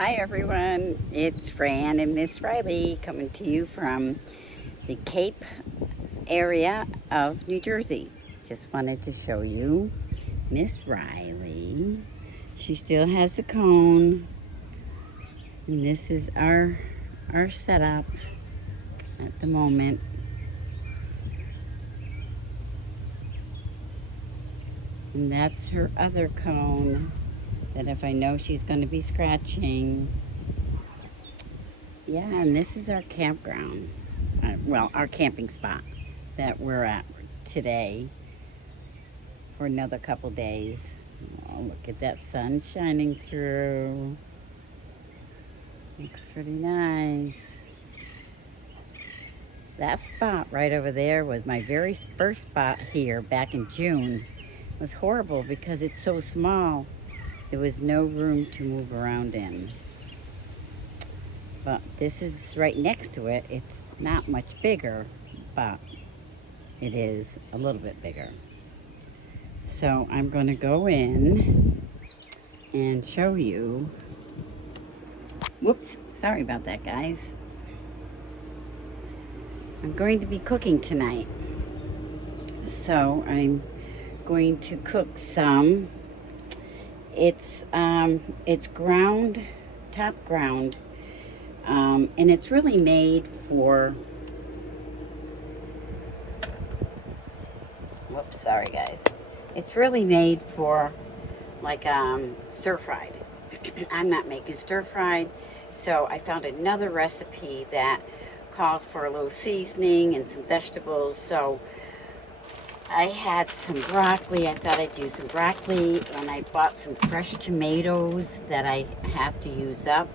Hi everyone, it's Fran and Miss Riley coming to you from the Cape area of New Jersey. Just wanted to show you Miss Riley. She still has the cone, and this is our setup at the moment. And that's her other cone that if I know she's going to be scratching. Yeah, and this is our campground. Well, our camping spot that we're at today for another couple days. Oh, look at that sun shining through. Looks pretty nice. That spot right over there was my very first spot here back in June. It was horrible because it's so small. There was no room to move around in. But this is right next to it. It's not much bigger, but it is a little bit bigger. So I'm going to go in and show you. Whoops, sorry about that, guys. I'm going to be cooking tonight. So I'm going to cook some. It's ground, top ground. And it's really made for, whoops, sorry guys. It's really made for like stir fried. I'm not making stir fried, so I found another recipe that calls for a little seasoning and some vegetables. So I had some broccoli. I thought I'd use some broccoli, and I bought some fresh tomatoes that I have to use up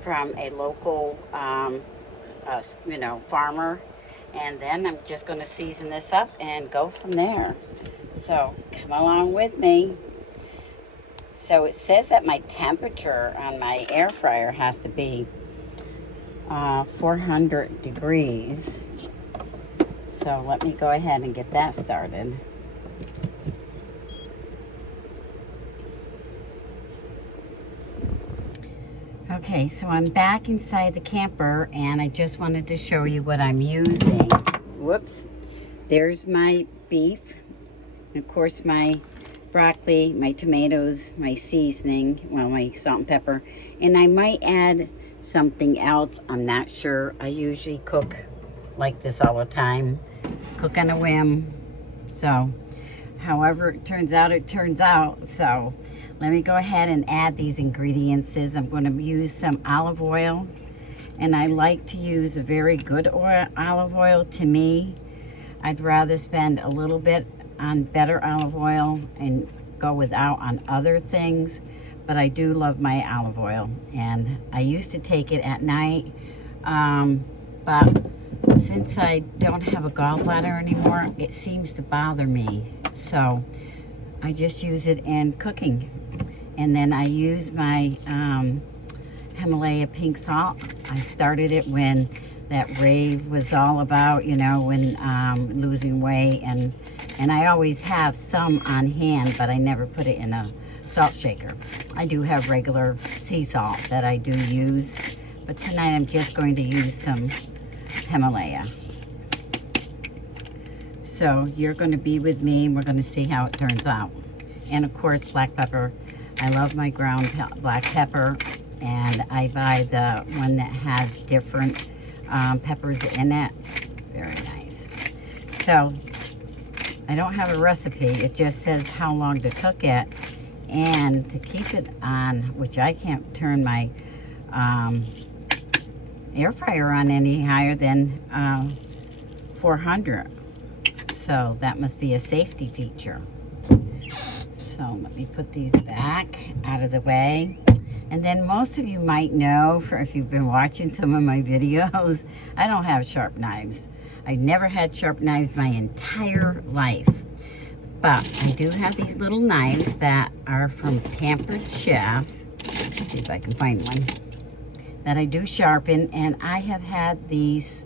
from a local, farmer. And then I'm just going to season this up and go from there. So come along with me. So it says that my temperature on my air fryer has to be 400 degrees. So let me go ahead and get that started. Okay, so I'm back inside the camper, and I just wanted to show you what I'm using. Whoops. There's my beef, and of course my broccoli, my tomatoes, my seasoning, well, my salt and pepper, and I might add something else. I'm not sure. I usually cook like this all the time, cook on a whim. So however it turns out, it turns out. So let me go ahead and add these ingredients. I'm going to use some olive oil, and I like to use a very good olive oil. To me, I'd rather spend a little bit on better olive oil and go without on other things, but I do love my olive oil, and I used to take it at night, but since I don't have a gallbladder anymore, it seems to bother me, so I just use it in cooking. And then I use my Himalaya pink salt. I started it when that rave was all about, when losing weight, and I always have some on hand, but I never put it in a salt shaker. I do have regular sea salt that I do use, but tonight I'm just going to use some Himalaya. So you're going to be with me, and we're going to see how it turns out. And of course, black pepper. I love my ground black pepper, and I buy the one that has different peppers in it. Very nice. So I don't have a recipe. It just says how long to cook it, and to keep it on, which I can't turn my air fryer on any higher than 400. So that must be a safety feature. So let me put these back out of the way. And then most of you might know, if you've been watching some of my videos, I don't have sharp knives. I've never had sharp knives my entire life. But I do have these little knives that are from Pampered Chef. Let's see if I can find one. That I do sharpen, and I have had these,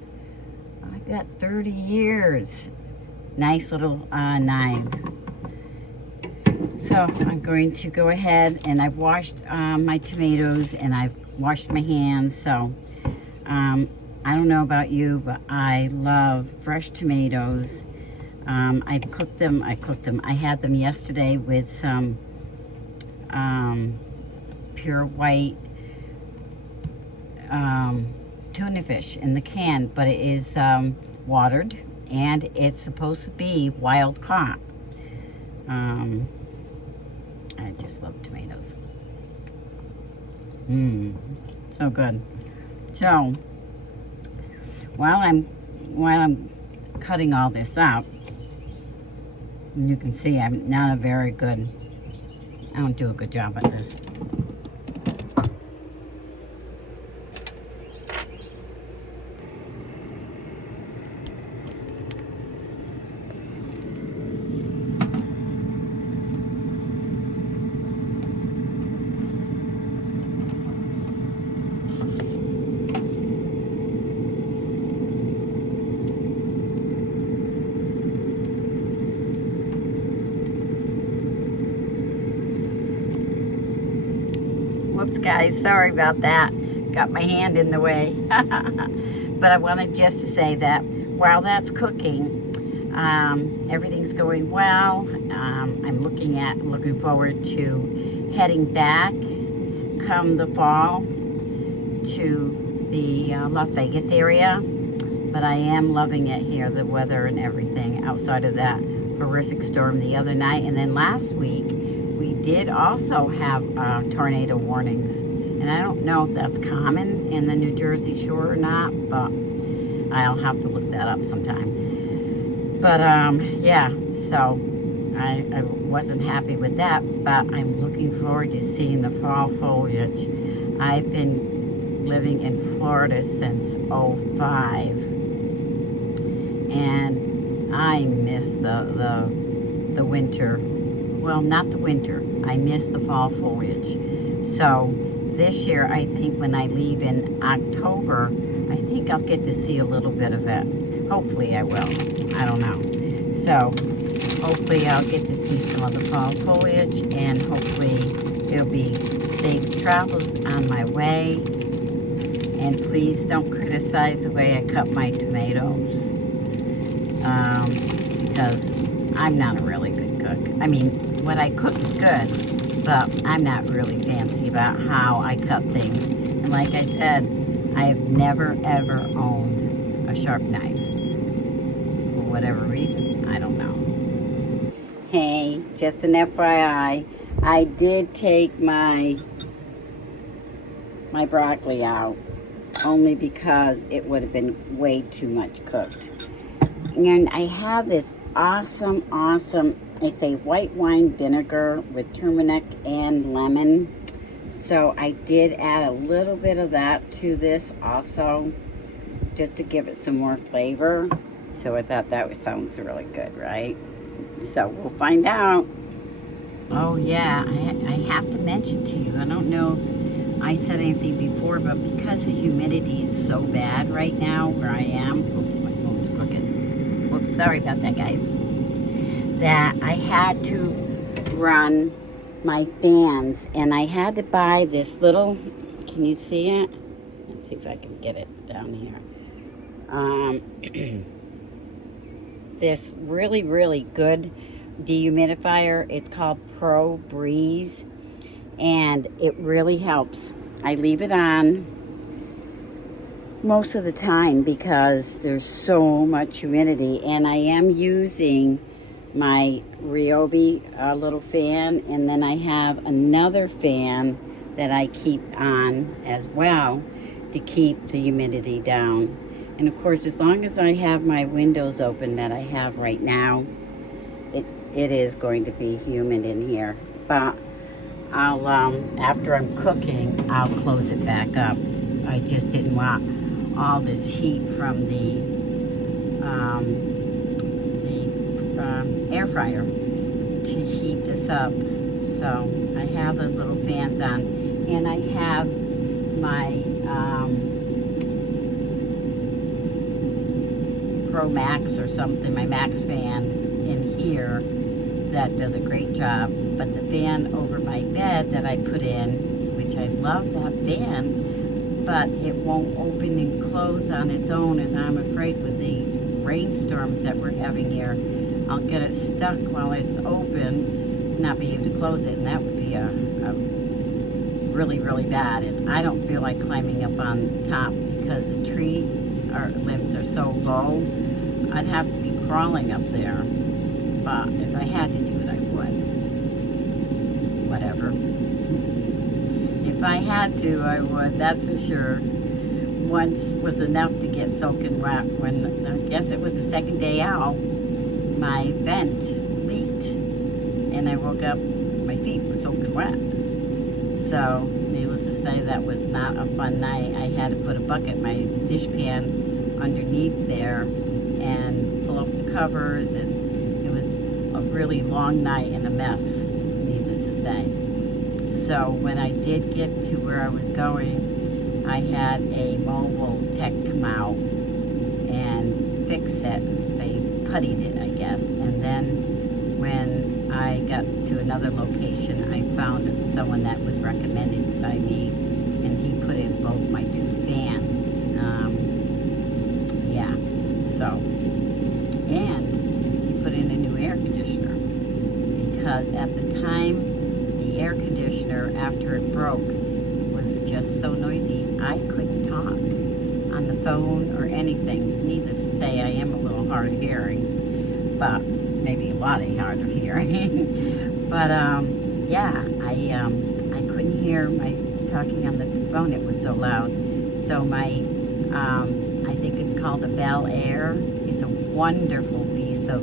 I've got 30 years. Nice little knife. So I'm going to go ahead, and I've washed my tomatoes, and I've washed my hands. So I don't know about you, but I love fresh tomatoes. I cooked them. I had them yesterday with some pure white tuna fish in the can, but it is watered, and it's supposed to be wild caught. I just love tomatoes. So good. So while I'm cutting all this up, and you can see I'm not a very good, I don't do a good job at this. Whoops, guys, sorry about that. Got my hand in the way. But I wanted just to say that while that's cooking, everything's going well. I'm looking forward to heading back come the fall to the Las Vegas area. But I am loving it here, the weather and everything, outside of that horrific storm the other night. And then last week, we did also have tornado warnings. And I don't know if that's common in the New Jersey shore or not, but I'll have to look that up sometime. But yeah, so I wasn't happy with that, but I'm looking forward to seeing the fall foliage. I've been living in Florida since '05, and I miss the winter. Well, not the winter. I miss the fall foliage. So this year, I think when I leave in October, I think I'll get to see a little bit of it. Hopefully I will. I don't know. So hopefully I'll get to see some of the fall foliage, and hopefully it'll be safe travels on my way. And please don't criticize the way I cut my tomatoes, because I'm not a really good cook. I mean, what I cook is good, but I'm not really fancy about how I cut things. And like I said, I have never ever owned a sharp knife. For whatever reason, I don't know. Hey, just an FYI, I did take my broccoli out, only because it would have been way too much cooked. And I have this awesome, it's a white wine vinegar with turmeric and lemon. So I did add a little bit of that to this also, just to give it some more flavor. So I thought that sounds really good, right? So we'll find out. Oh yeah, I have to mention to you, I don't know if I said anything before, but because the humidity is so bad right now where I am, oops, my phone's crooked. Whoops, sorry about that, guys. That I had to run my fans, and I had to buy this little, can you see it? Let's see if I can get it down here. This really, really good dehumidifier. It's called Pro Breeze, and it really helps. I leave it on most of the time because there's so much humidity, and I am using my Ryobi little fan, and then I have another fan that I keep on as well to keep the humidity down. And of course, as long as I have my windows open that I have right now, it is going to be humid in here. But I'll after I'm cooking, I'll close it back up. I just didn't want all this heat from the air fryer to heat this up. So I have those little fans on, and I have my Pro Max or something, my Max fan in here that does a great job but the fan over my bed that I put in, which I love that fan, but it won't open and close on its own, and I'm afraid with these rainstorms that we're having here, I'll get it stuck while it's open, not be able to close it, and that would be a really, really bad. And I don't feel like climbing up on top because the trees limbs are so low. I'd have to be crawling up there, but if I had to do it, I would. Whatever. If I had to, I would, that's for sure. Once was enough to get soaking wet. When, I guess it was the second day out, my vent leaked, and I woke up, my feet were soaking wet. So, needless to say, that was not a fun night. I had to put a bucket, my dishpan, underneath there and pull up the covers, and it was a really long night and a mess, needless to say. So, when I did get to where I was going, I had a mobile tech come out and fix it. They puttied it, I guess, and then when I got to another location, I found someone that was recommended by me, and he put in both my two fans. Yeah, so, and he put in a new air conditioner, because at the time, the air conditioner, after it broke, was just so noisy, I couldn't talk on the phone or anything. Needless to say, I am a little hard of hearing, but maybe a lot of hard of hearing. But yeah, I couldn't hear my talking on the phone. It was so loud. So my I think it's called a Bel Air. It's a wonderful piece of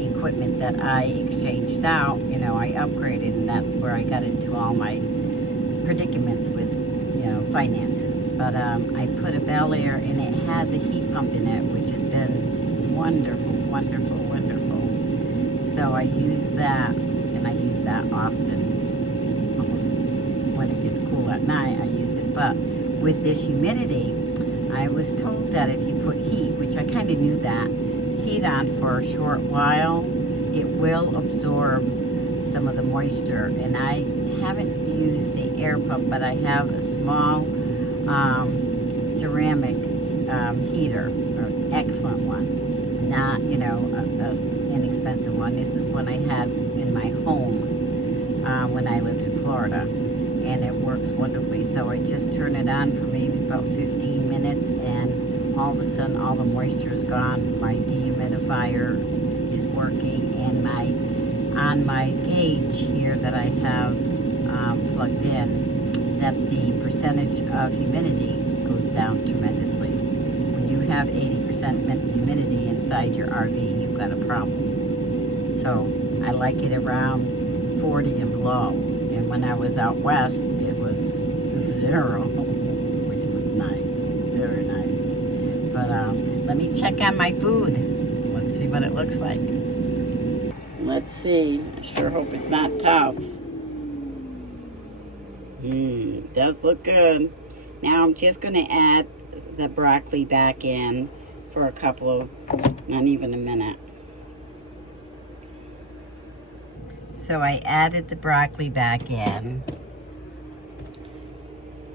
equipment that I exchanged out. You know, I upgraded, and that's where I got into all my predicaments with, you know, finances. But I put a Bel Air, and it has a heat pump in it, which has been wonderful, wonderful, wonderful. So I use that, and I use that often. Almost when it gets cool at night, I use it. But with this humidity, I was told that if you put heat, which I kind of knew that, heat on for a short while, it will absorb some of the moisture. And I haven't used the air pump, but I have a small ceramic heater, an excellent one, not, you know, an inexpensive one. This is one I had in my home when I lived in Florida, and it works wonderfully. So I just turn it on for maybe about 15 minutes, and all of a sudden all the moisture is gone. My dehumidifier is working, and on my gauge here that I have plugged in, that the percentage of humidity goes down tremendously. When you have 80% humidity inside your RV, you've got a problem. So I like it around 40 and below. And when I was out west, it was 0, which was nice, very nice. But let me check on my food. Let's see what it looks like. Let's see. I sure hope it's not tough. It does look good. Now I'm just going to add the broccoli back in for a couple of, not even a minute. So I added the broccoli back in.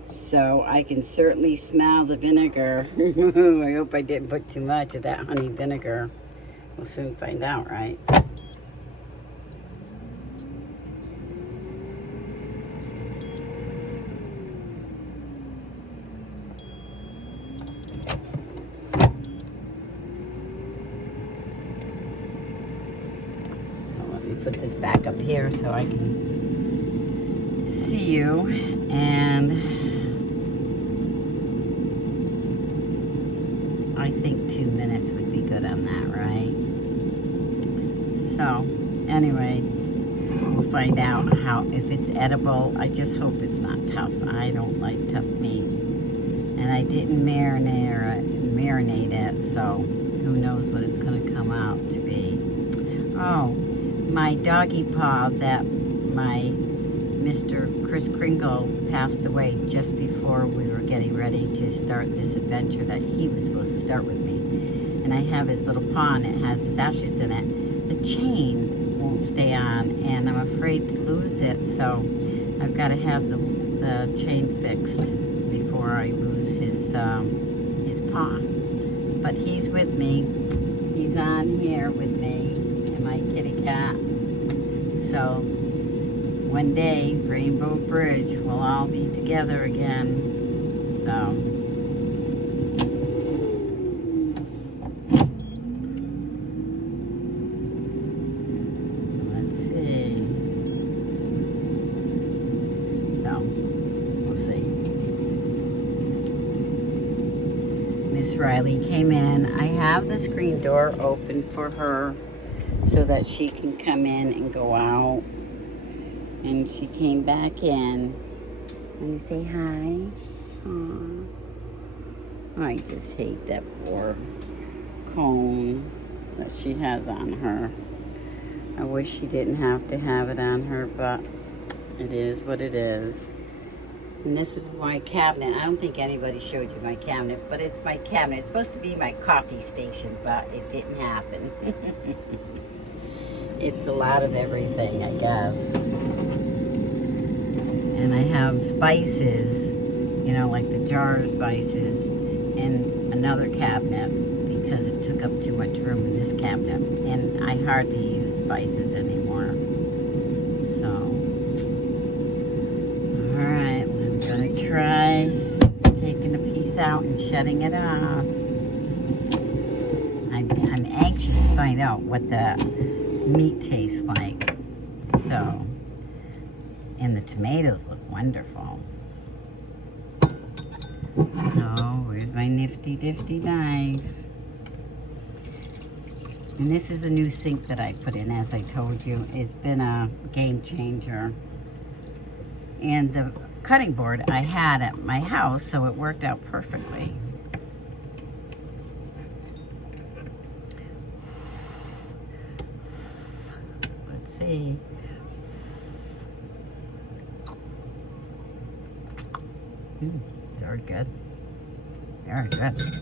So I can certainly smell the vinegar. I hope I didn't put too much of that honey vinegar. We'll soon find out, right? Put this back up here so I can see you, and I think 2 minutes would be good on that, right? So anyway, we'll find out if it's edible. I just hope it's not tough. I don't like tough meat, and I didn't marinate it, so who knows what it's going to come out to be. Oh, my doggy paw that my Mr. Chris Kringle passed away just before we were getting ready to start this adventure that he was supposed to start with me. And I have his little paw, and it has his ashes in it. The chain won't stay on, and I'm afraid to lose it, so I've got to have the chain fixed before I lose his paw. But he's with me. He's on here with me and my kitty cat. So one day, Rainbow Bridge will all be together again. So let's see. So we'll see. Miss Riley came in. I have the screen door open for her so that she can come in and go out. And she came back in. Want to say hi? Aww. I just hate that poor cone that she has on her. I wish she didn't have to have it on her, but it is what it is. And this is my cabinet. I don't think anybody showed you my cabinet, but it's my cabinet. It's supposed to be my coffee station, but it didn't happen. It's a lot of everything, I guess. And I have spices, you know, like the jar of spices, in another cabinet because it took up too much room in this cabinet. And I hardly use spices anymore. So, alright, I'm going to try taking a piece out and shutting it off. I'm anxious to find out what the meat tastes like. So, and the tomatoes look wonderful. So, where's my nifty knife? And this is a new sink that I put in, as I told you. It's been a game changer. And the cutting board I had at my house, so it worked out perfectly. Let's see. Very good. Very good.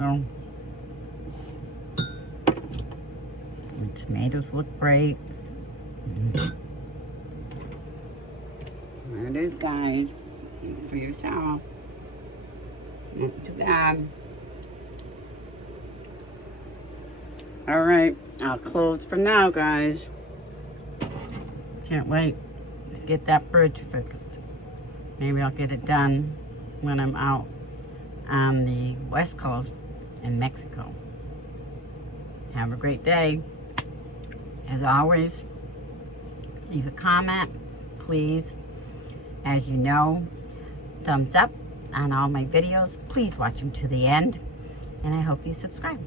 Oh. The tomatoes look great. There it is, guys. Look for yourself. Not too bad. Alright, I'll close for now, guys. Can't wait to get that bridge fixed. Maybe I'll get it done when I'm out on the West Coast in Mexico. Have a great day. As always, leave a comment, please. As you know, thumbs up on all my videos. Please watch them to the end. And I hope you subscribe.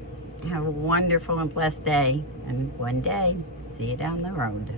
Have a wonderful and blessed day. And one day, see you down the road.